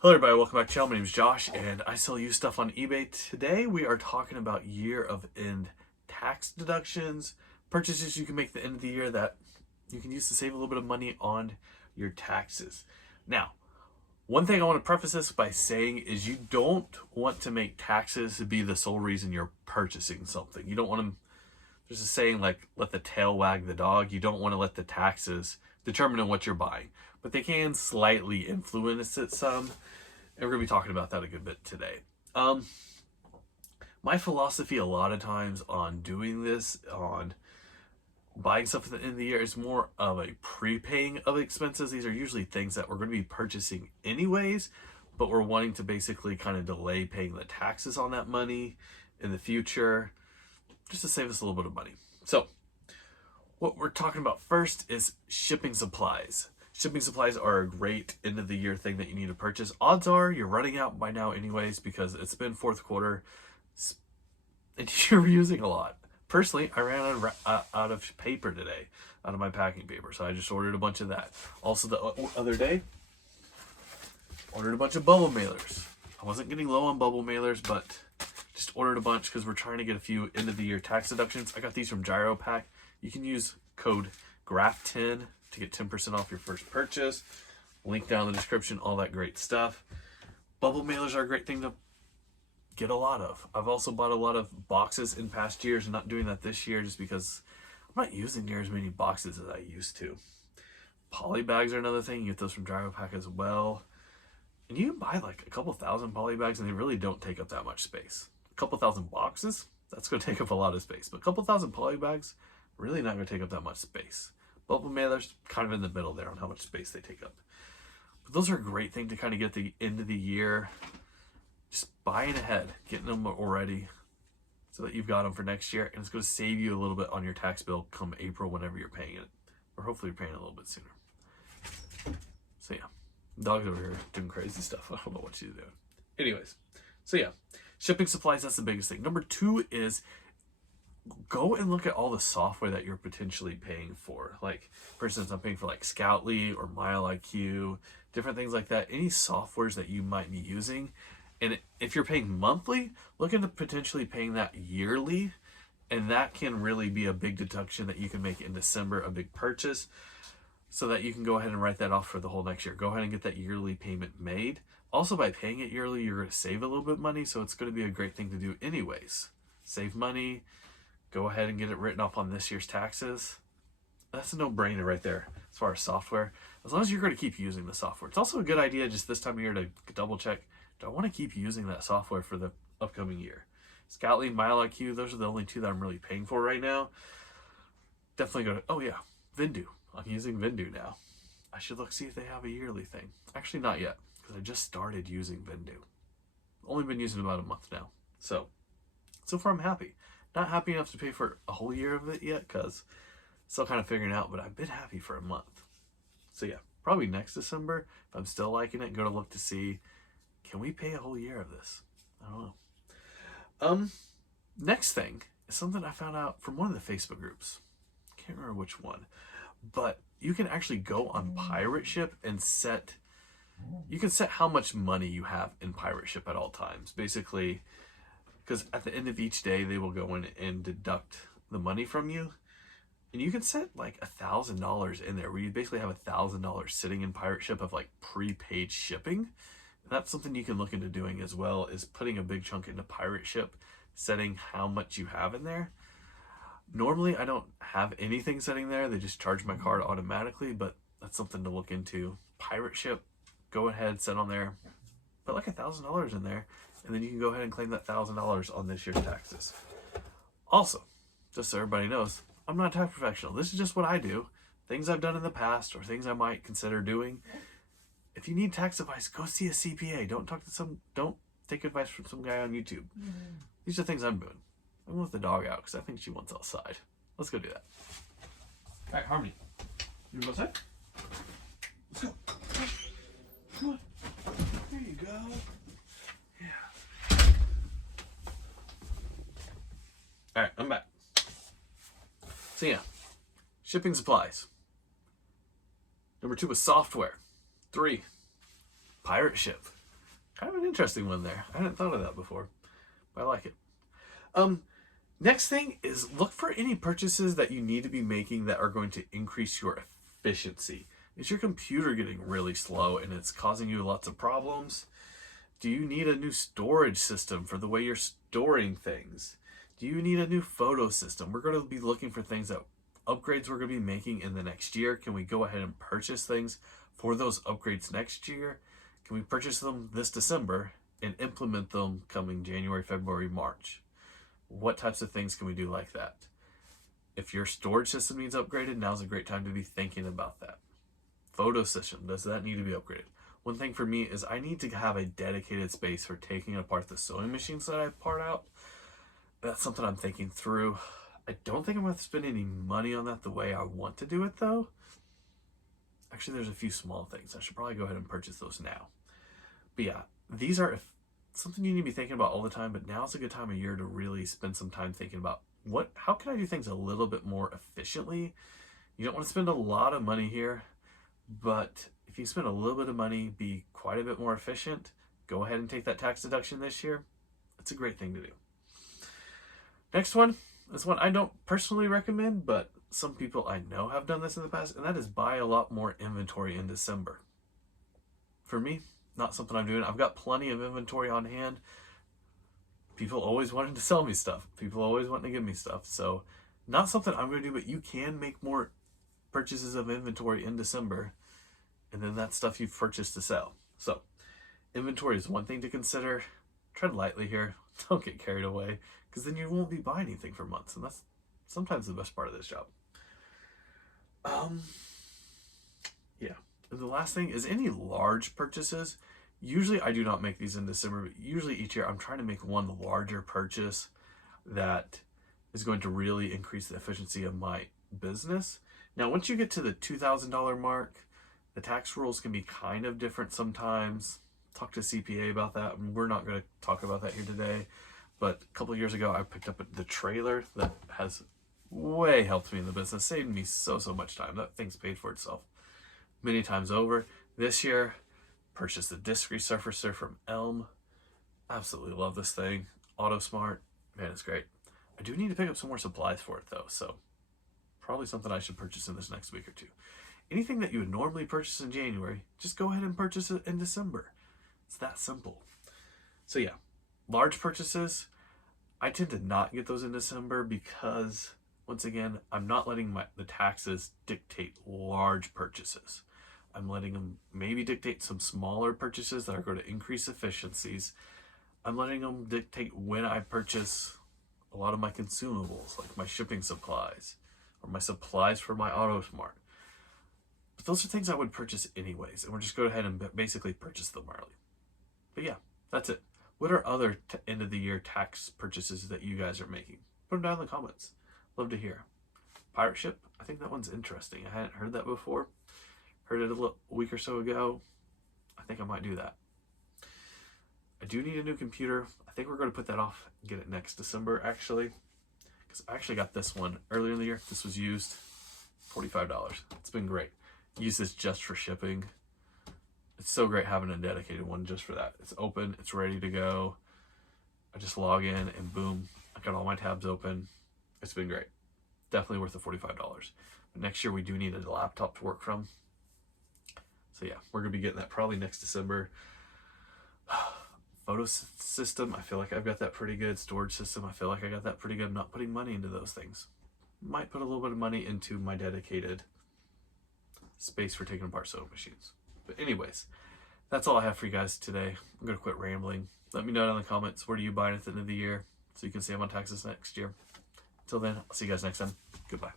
Hello everybody, welcome back to the channel. My name is Josh and I sell used stuff on eBay. Today we are talking about year of end tax deductions, purchases you can make at the end of the year that you can use to save a little bit of money on your taxes. Now, one thing I want to preface this by saying is you don't want to make taxes be the sole reason you're purchasing something. You don't want to, there's a saying like, let the tail wag the dog. You don't want to let the taxes determine what you're buying, but they can slightly influence it some. And we're going to be talking about that a good bit today. My philosophy a lot of times on doing this, on buying stuff at the end of the year, is more of a prepaying of expenses. These are usually things that we're going to be purchasing anyways, but we're wanting to basically kind of delay paying the taxes on that money in the future, just to save us a little bit of money. So what we're talking about first is shipping supplies. Shipping supplies are a great end of the year thing that you need to purchase. Odds are you're running out by now anyways because it's been fourth quarter and you're using a lot. Personally, I ran out of paper today, out of my packing paper, so I just ordered a bunch of that. Also, the other day, ordered a bunch of bubble mailers. I wasn't getting low on bubble mailers, but just ordered a bunch because we're trying to get a few end of the year tax deductions. I got these from GyroPack. You can use code GRAPH10 to get 10% off your first purchase. Link down in the description, all that great stuff. Bubble mailers are a great thing to get a lot of. I've also bought a lot of boxes in past years and not doing that this year just because I'm not using near as many boxes as I used to. Poly bags are another thing. You get those from GyroPack as well. And you can buy like a couple thousand poly bags and they really don't take up that much space. A couple thousand boxes, that's going to take up a lot of space. But a couple thousand poly bags, really not going to take up that much space. Bubble mailers, kind of in the middle there on how much space they take up. But those are a great thing to kind of get the end of the year. Just buying ahead, getting them already so that you've got them for next year. And it's going to save you a little bit on your tax bill come April whenever you're paying it. Or hopefully you're paying it a little bit sooner. So yeah, dog's over here doing crazy stuff. I don't know what she's doing. Anyways, so yeah, shipping supplies, that's the biggest thing. Number two is go and look at all the software that you're potentially paying for. Like, for instance, I'm paying for like Scoutly or MileIQ, different things like that. Any softwares that you might be using. And if you're paying monthly, look into potentially paying that yearly. And that can really be a big deduction that you can make in December, a big purchase, so that you can go ahead and write that off for the whole next year. Go ahead and get that yearly payment made. Also, by paying it yearly, you're going to save a little bit of money. So it's going to be a great thing to do anyways. Save money. Go ahead and get it written off on this year's taxes. That's a no-brainer right there as far as software. As long as you're going to keep using the software. It's also a good idea just this time of year to double check, do I want to keep using that software for the upcoming year? Scoutly, MileIQ, those are the only two that I'm really paying for right now. Definitely go to, oh yeah, Vindu. I'm using Vindu now. I should look, see if they have a yearly thing. Actually, not yet, because I just started using Vindu. Only been using it about a month now. So far I'm happy. Not happy enough to pay for a whole year of it yet because still kind of figuring it out, but I've been happy for a month. So yeah, probably next December, if I'm still liking it, go to look to see, can we pay a whole year of this? I don't know. Next thing is something I found out from one of the Facebook groups. Can't remember which one, but you can actually go on Pirate Ship and you can set how much money you have in Pirate Ship at all times. Basically, because at the end of each day, they will go in and deduct the money from you. And you can set like $1,000 in there where you basically have $1,000 sitting in Pirate Ship of like prepaid shipping. And that's something you can look into doing as well, is putting a big chunk into Pirate Ship, setting how much you have in there. Normally, I don't have anything setting there. They just charge my card automatically, but that's something to look into. Pirate Ship, go ahead, set on there, put like $1,000 in there. And then you can go ahead and claim that $1,000 on this year's taxes. Also, just so everybody knows, I'm not a tax professional. This is just what I do. Things I've done in the past or things I might consider doing. If you need tax advice, go see a CPA. Don't take advice from some guy on YouTube. These are things I'm doing. I'm going to let the dog out because I think she wants outside. Let's go do that. All right, Harmony. You want to go outside? Let's go. Come on. There you go. All right, I'm back. So yeah, shipping supplies. Number 2 was software. 3, Pirate Ship. Kind of an interesting one there. I hadn't thought of that before, but I like it. Um, Next thing is look for any purchases that you need to be making that are going to increase your efficiency. Is your computer getting really slow and it's causing you lots of problems? Do you need a new storage system for the way you're storing things? Do you need a new photo system? We're going to be looking for things that upgrades we're going to be making in the next year. Can we go ahead and purchase things for those upgrades next year? Can we purchase them this December and implement them coming January, February, March? What types of things can we do like that? If your storage system needs upgraded, now's a great time to be thinking about that. Photo system, does that need to be upgraded? One thing for me is I need to have a dedicated space for taking apart the sewing machines that I part out. That's something I'm thinking through. I don't think I'm going to spend any money on that the way I want to do it though. Actually, there's a few small things. I should probably go ahead and purchase those now. But yeah, these are something you need to be thinking about all the time, but now's a good time of year to really spend some time thinking about how can I do things a little bit more efficiently? You don't want to spend a lot of money here, but if you spend a little bit of money, be quite a bit more efficient, go ahead and take that tax deduction this year. It's a great thing to do. Next one is one I don't personally recommend, but some people I know have done this in the past, and that is buy a lot more inventory in December. For me, not something I'm doing. I've got plenty of inventory on hand. People always wanting to sell me stuff. People always wanting to give me stuff. So not something I'm going to do, but you can make more purchases of inventory in December, and then that stuff you've purchased to sell. So inventory is one thing to consider. Tread lightly here. Don't get carried away, because then you won't be buying anything for months, and that's sometimes the best part of this job. Yeah. And the last thing is any large purchases. Usually I do not make these in December, but usually each year I'm trying to make one larger purchase that is going to really increase the efficiency of my business. Now, once you get to the $2,000 mark, the tax rules can be kind of different sometimes. Talk to CPA about that. And we're not going to talk about that here today. But a couple of years ago, I picked up the trailer that has way helped me in the business, saved me so much time. That thing's paid for itself many times over. This year, purchased the disc resurfacer from Elm. Absolutely love this thing. AutoSmart, man, it's great. I do need to pick up some more supplies for it though, so probably something I should purchase in this next week or two. Anything that you would normally purchase in January, just go ahead and purchase it in December. It's that simple. So yeah, large purchases, I tend to not get those in December because, once again, I'm not letting the taxes dictate large purchases. I'm letting them maybe dictate some smaller purchases that are going to increase efficiencies. I'm letting them dictate when I purchase a lot of my consumables, like my shipping supplies or my supplies for my AutoSmart. But those are things I would purchase anyways, and we'll just go ahead and basically purchase them early. But yeah, that's it. What are other end of the year tax purchases that you guys are making? Put them down in the comments. Love to hear. Pirate ship, I think that one's interesting. I hadn't heard that before. Heard it a week or so ago. I think I might do that. I do need a new computer. I think we're going to put that off and get it next December, actually. Because I actually got this one earlier in the year. This was used. $45. It's been great. Use this just for shipping. It's so great having a dedicated one just for that. It's open. It's ready to go. I just log in and boom. I got all my tabs open. It's been great. Definitely worth the $45. But next year we do need a laptop to work from. So yeah, we're going to be getting that probably next December. Photo system, I feel like I've got that pretty good. Storage system, I feel like I got that pretty good. I'm not putting money into those things. Might put a little bit of money into my dedicated space for taking apart sewing machines. But anyways, that's all I have for you guys today. I'm going to quit rambling. Let me know down in the comments, where do you buy at the end of the year so you can save on taxes next year. Until then, I'll see you guys next time. Goodbye.